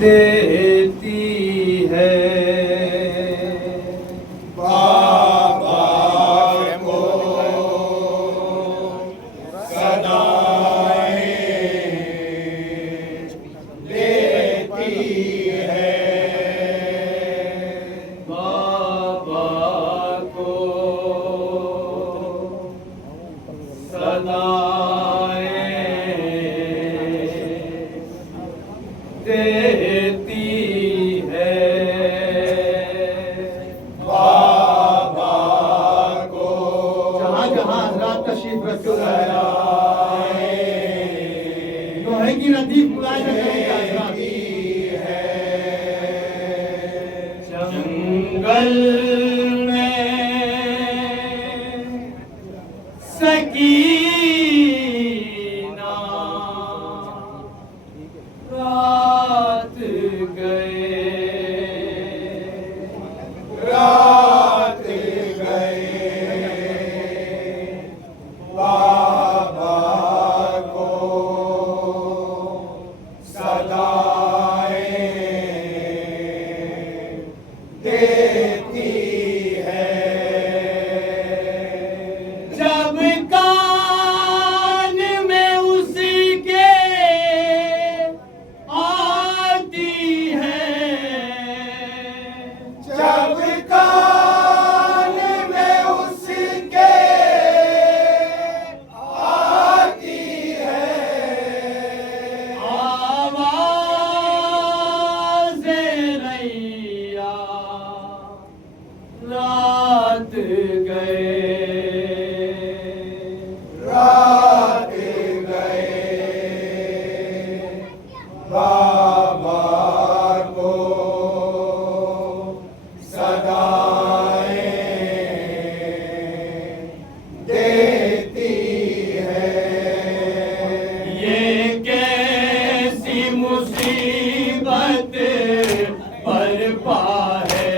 देती है। बाबा को सदाएं देती है। बाबा को सदाएं देती है। बाबा को जहाँ जहाँ हजरात तशरीफ रखे हुए हैं, लोहे की नदी बुलाए रखेंगे हजरात। जंगल में सकीना रात गए, रात गए। बाबा को सदाएं देती है। जब कान में उसके आती है, जब कान में उसके आती है, आवाज़े रैया रात गए, रात गए। बाबा को सदाएं देती है। ये कैसी मुसीबत बरपा है,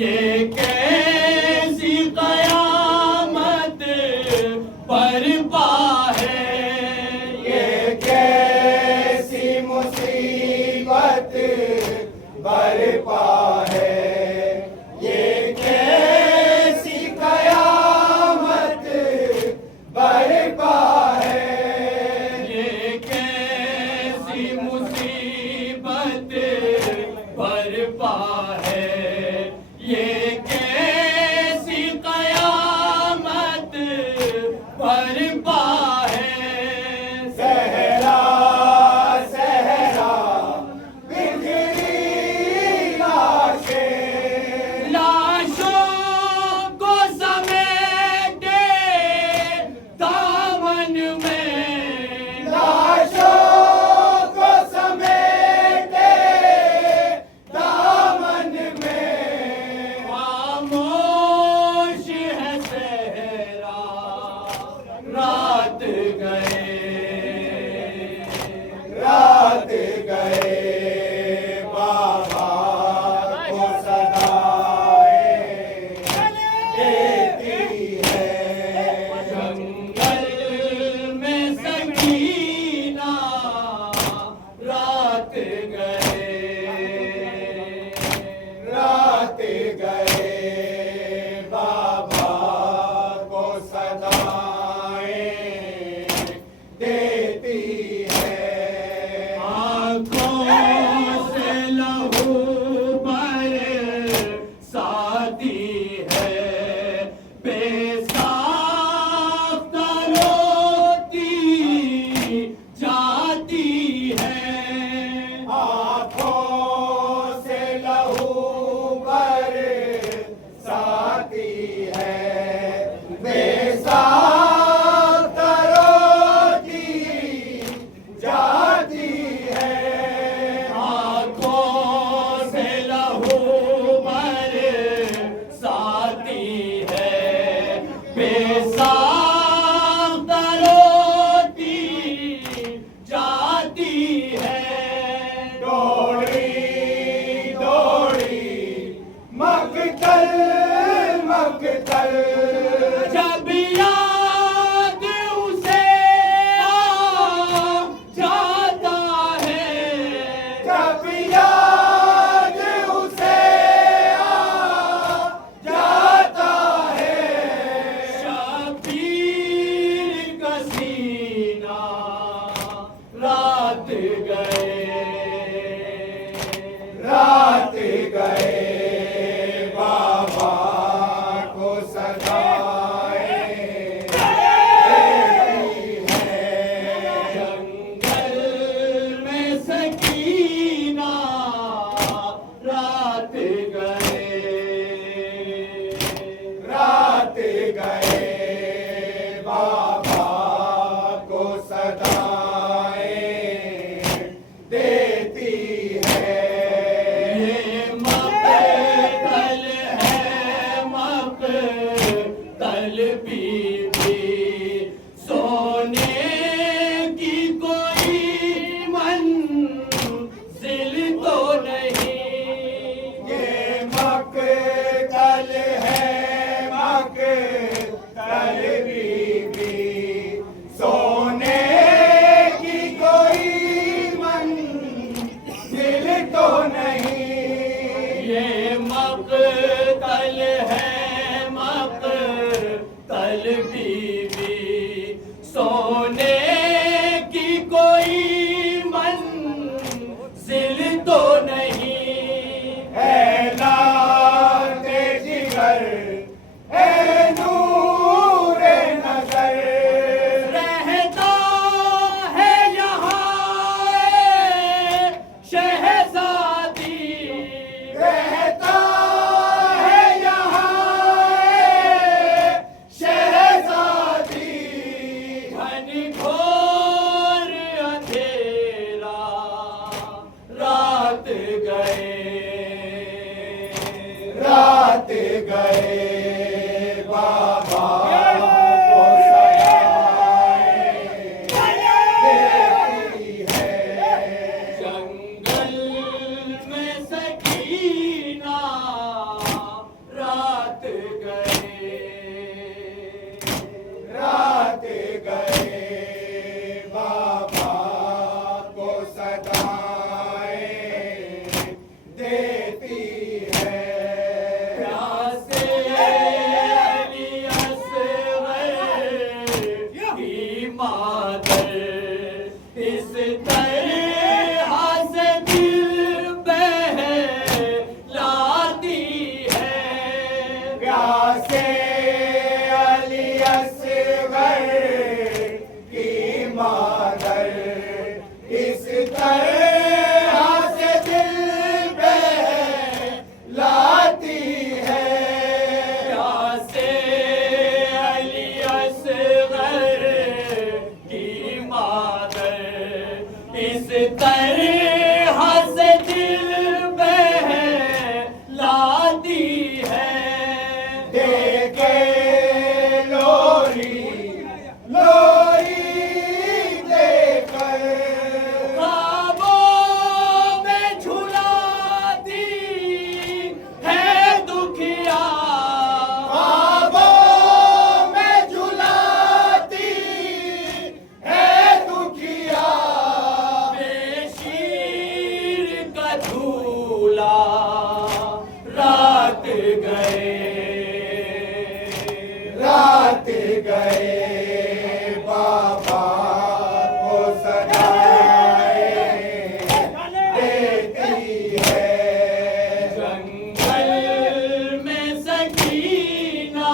ये कैसी कयामत बरपा है, ये कैसी मुसीबत बरपा है, ये कैसी कयामत बरपा है। ये कैसी मुसीबत बरपा है, ये कैसी कयामत बरपा है। सहरा सहरा बिखरी लाश रात गए बाबा जंगल में सकीना रात गए बाबा को सदाएं देती है प्यासे अली असगर की मादर इस तरह से दिल बहलाती है प्यासे अली असगर की मादर इस तरह से दिल बहलाती है प्यासे अली असगर की मादर इस तरह से दिल बहलाती है देखे लोरी लोरी देकर ख्वाबों में झुलाती है दुखिया ख्वाबों में झुलाती है दुखिया बेशीर का झूला रात गए बाबा को सदाएं देती है जंगल में सकीना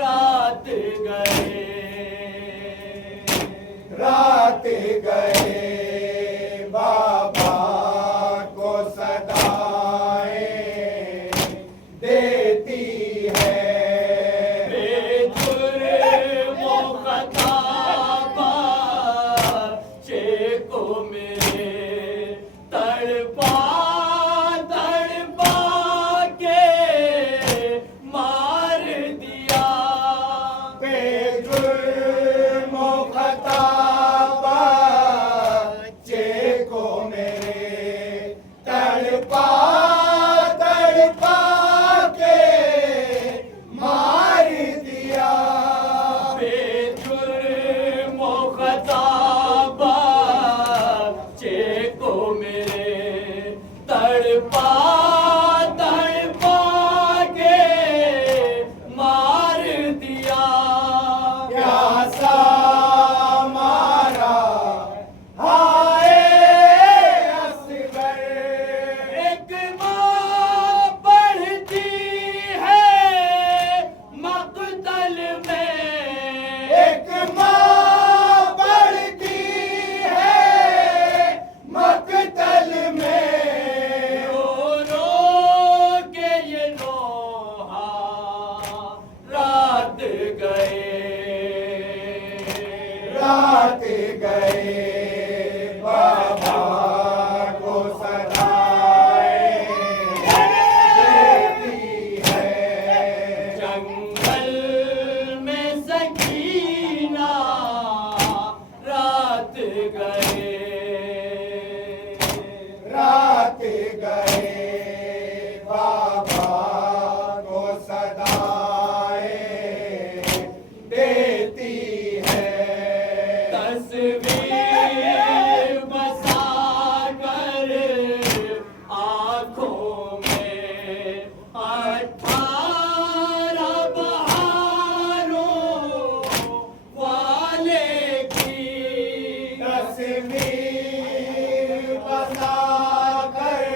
रात गए बाबा को सदाएं देती है बेजुर्मों खता बच्चे को मेरे तड़पा तड़पा के मार दिया बेजुर्मों खता बच्चे को मेरे तड़पा तड़पा के मार दिया बेजुर्मों खता बच्चे को मेरे तड़पा तड़पा के मार दिया प्यासा मारा हाय असगर एक माँ पढ़ती है मक़तल में एक माँ पढ़ती है मक़तल में रो रो के ये नोहा रात गए बाबा को सदाएं देती है जंगल में सकीना रात गए बाबा को सदाएं देती है तस्वीर बसा कर आँखों में 18 बहारों वाले की तस्वीर बसा कर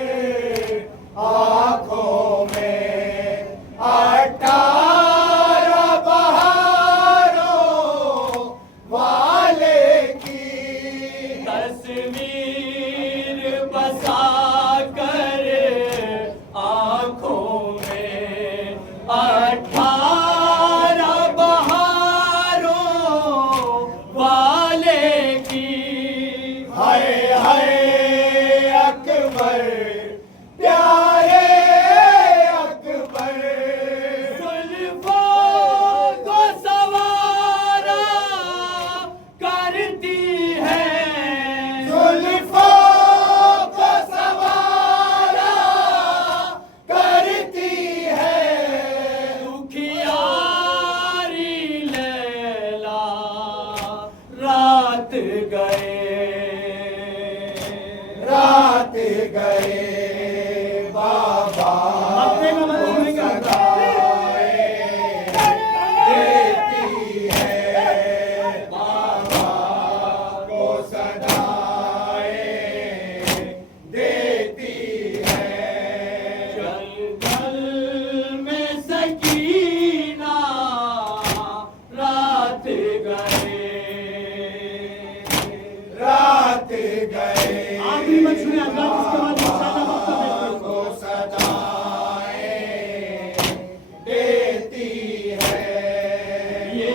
आँखों में 18 बहारों वाले की तस्वीर बसा कर आँखों में 18 बहारों वाले की हाय हाय गए बाबा अपने का मन सुनेंगे देती है बाबा को सदाए देती है। जंगल में सकीना रात गए, रात गए आखिरी मत सुने हजरात, इसके बाद इंशाअल्लाह वक्त को सदाए देती है। ये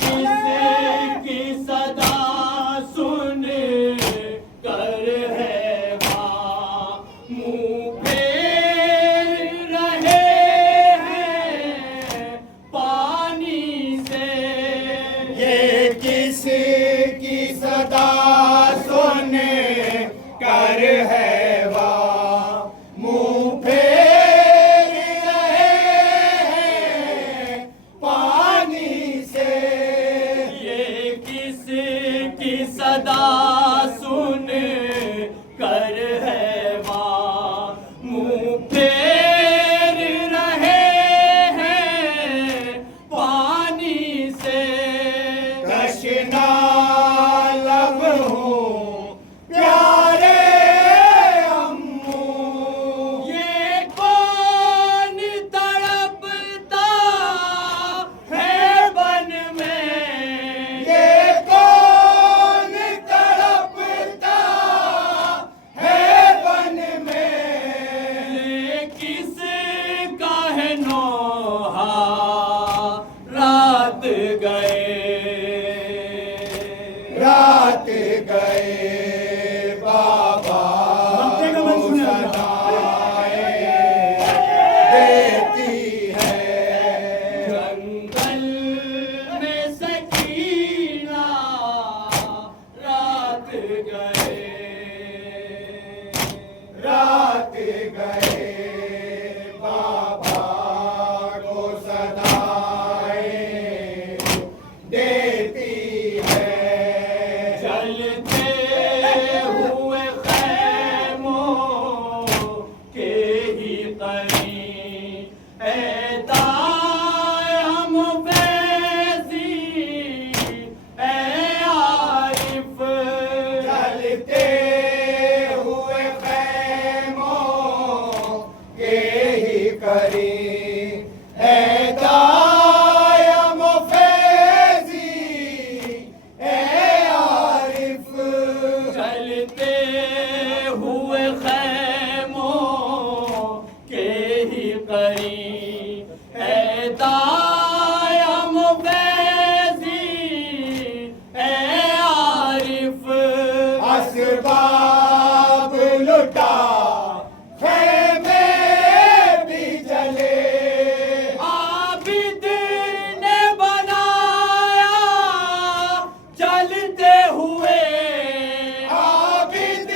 किसकी सदा सुन कर है वहाँ मुँह फेर रहे हैं पानी से। ये किसी की सदा सुन कर है वाह मुँह फेर रहे हैं पानी से। ये किसकी सदा सुन कर है वहाँ मुँह फेर रहे हैं पानी से। तशना लब हूँ प्यारे अम्मू ये कौन तड़पता है बन में, ये कौन तड़पता है बन में। ये किसका है नौहा रात गए, रात गए बाबा अपने का मन सुने सदाए देती है। जंगल में सकीना रात गए, रात गए बाबा को सदाए देती है। चलते हुए खैमों के ही करीब ऐ दाए हम फैज़ी ऐ आरिफ। चलते हुए खैमों के ही करीब है दायम फैज़ी ए आरिफ। चलते हुए खैमों के ही करीब है दायम फैज़ी ऐ आरिफ। असबाब लुटा खैमे भी जले आबिद ने बनाया चलते हुए, आबिद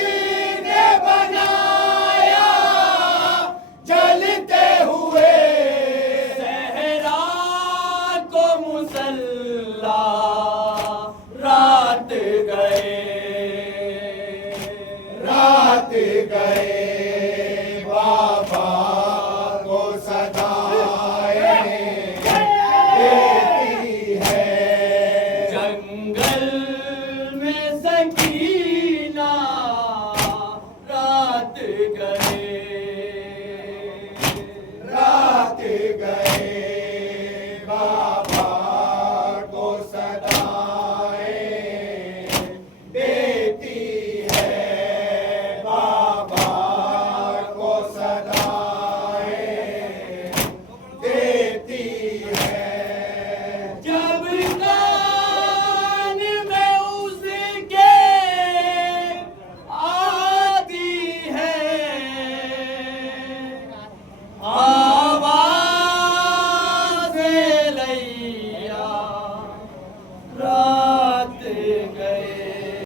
ने बनाया जलते हुए। सहरा को मुसल्ला रात गए, रात गए बाबा को सदाए देती है। जंगल में सकीना रात गए।